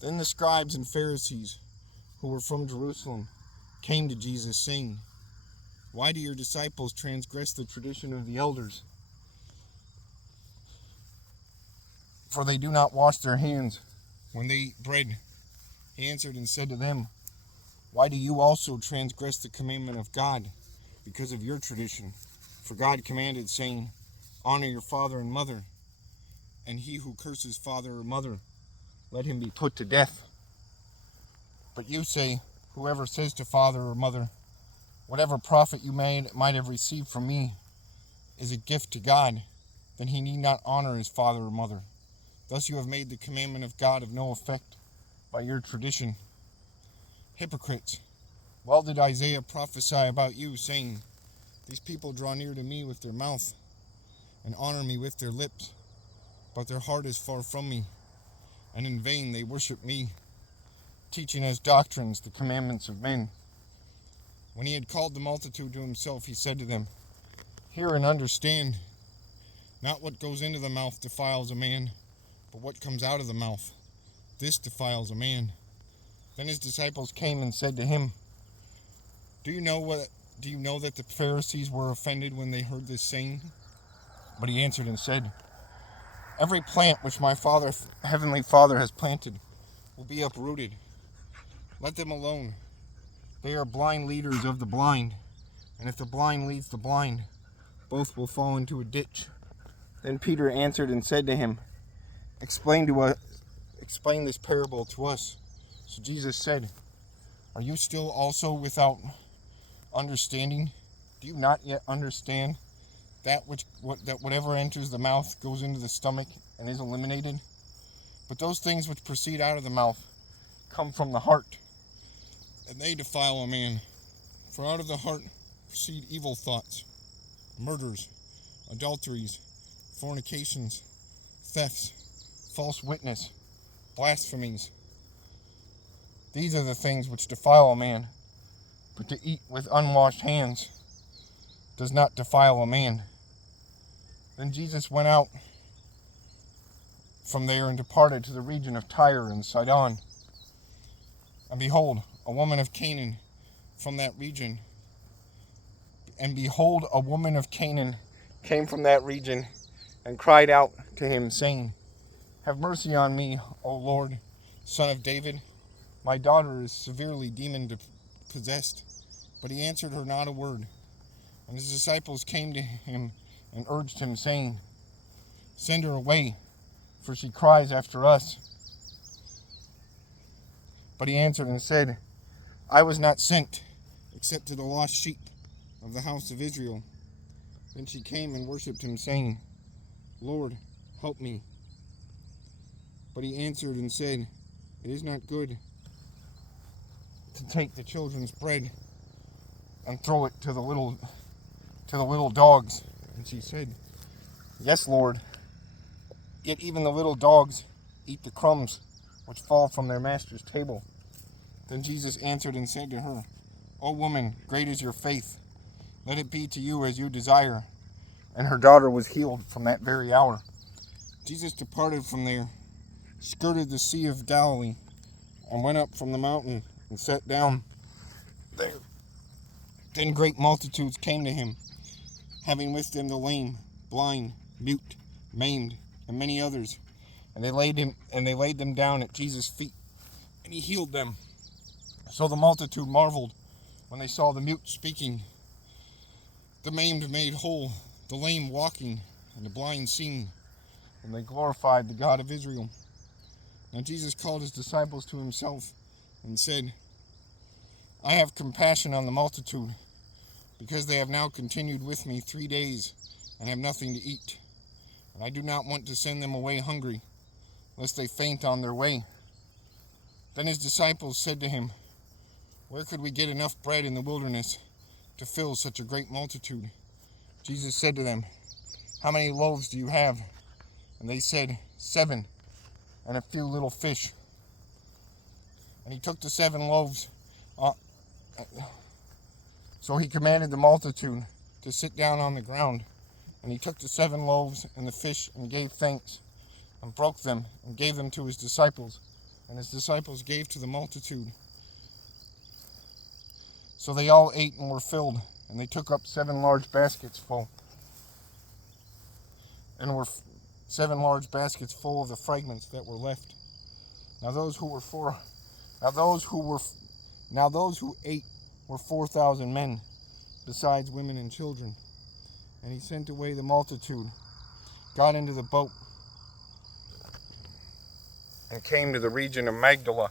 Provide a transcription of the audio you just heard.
Then the scribes and Pharisees, who were from Jerusalem, came to Jesus, saying, "Why do your disciples transgress the tradition of the elders? For they do not wash their hands when they eat bread." He answered and said to them, "Why do you also transgress the commandment of God because of your tradition? For God commanded, saying, 'Honor your father and mother,' and he who curses father or mother, let him be put to death. But you say, 'Whoever says to father or mother, whatever profit you might have received from me is a gift to God, then he need not honor his father or mother.' Thus you have made the commandment of God of no effect by your tradition. Hypocrites, well did Isaiah prophesy about you, saying, 'These people draw near to me with their mouth and honor me with their lips, but their heart is far from me, and in vain they worship me, teaching as doctrines the commandments of men.' When he had called the multitude to himself, he said to them, 'Hear and understand. Not what goes into the mouth defiles a man, but what comes out of the mouth, this defiles a man.' Then his disciples came and said to him, Do you know that the Pharisees were offended when they heard this saying?" But he answered and said, "Every plant which my heavenly Father has planted will be uprooted. Let them alone. They are blind leaders of the blind, and if the blind leads the blind, both will fall into a ditch." Then Peter answered and said to him, Explain this parable to us." So Jesus said, "Are you still also without understanding? Do you not yet understand that whatever enters the mouth goes into the stomach and is eliminated? But those things which proceed out of the mouth come from the heart, and they defile a man. For out of the heart proceed evil thoughts, murders, adulteries, fornications, thefts, false witness, blasphemies. These are the things which defile a man, but to eat with unwashed hands does not defile a man." Then Jesus went out from there and departed to the region of Tyre and Sidon. And behold, a woman of Canaan from that region came from that region and cried out to him, saying, "Have mercy on me, O Lord, Son of David. My daughter is severely demon-possessed." But he answered her not a word. And his disciples came to him and urged him, saying, "Send her away, for she cries after us." But he answered and said, "I was not sent, except to the lost sheep of the house of Israel." Then she came and worshipped him, saying, "Lord, help me." But he answered and said, "It is not good to take the children's bread and throw it to the little dogs." And she said, "Yes, Lord, yet even the little dogs eat the crumbs which fall from their master's table." Then Jesus answered and said to her, "O woman, great is your faith. Let it be to you as you desire." And her daughter was healed from that very hour. Jesus departed from there, skirted the Sea of Galilee, and went up from the mountain and sat down there. Then great multitudes came to him, having with them the lame, blind, mute, maimed, and many others. And they laid them down at Jesus' feet, and he healed them. So the multitude marveled when they saw the mute speaking, the maimed made whole, the lame walking, and the blind seeing. And they glorified the God of Israel. Now Jesus called his disciples to himself and said, "I have compassion on the multitude, because they have now continued with me 3 days and have nothing to eat. And I do not want to send them away hungry, lest they faint on their way." Then his disciples said to him, "Where could we get enough bread in the wilderness to fill such a great multitude?" Jesus said to them, "How many loaves do you have?" And they said, 7, and a few little fish. And he took the 7 loaves. So he commanded the multitude to sit down on the ground. And he took the 7 loaves and the fish and gave thanks, and broke them and gave them to his disciples, And his disciples gave to the multitude. So they all ate and were filled, and they took up 7 large baskets full. And were 7 large baskets full of the fragments that were left. Now those who ate were 4,000 men, besides women and children. And he sent away the multitude, got into the boat, and came to the region of Magdala.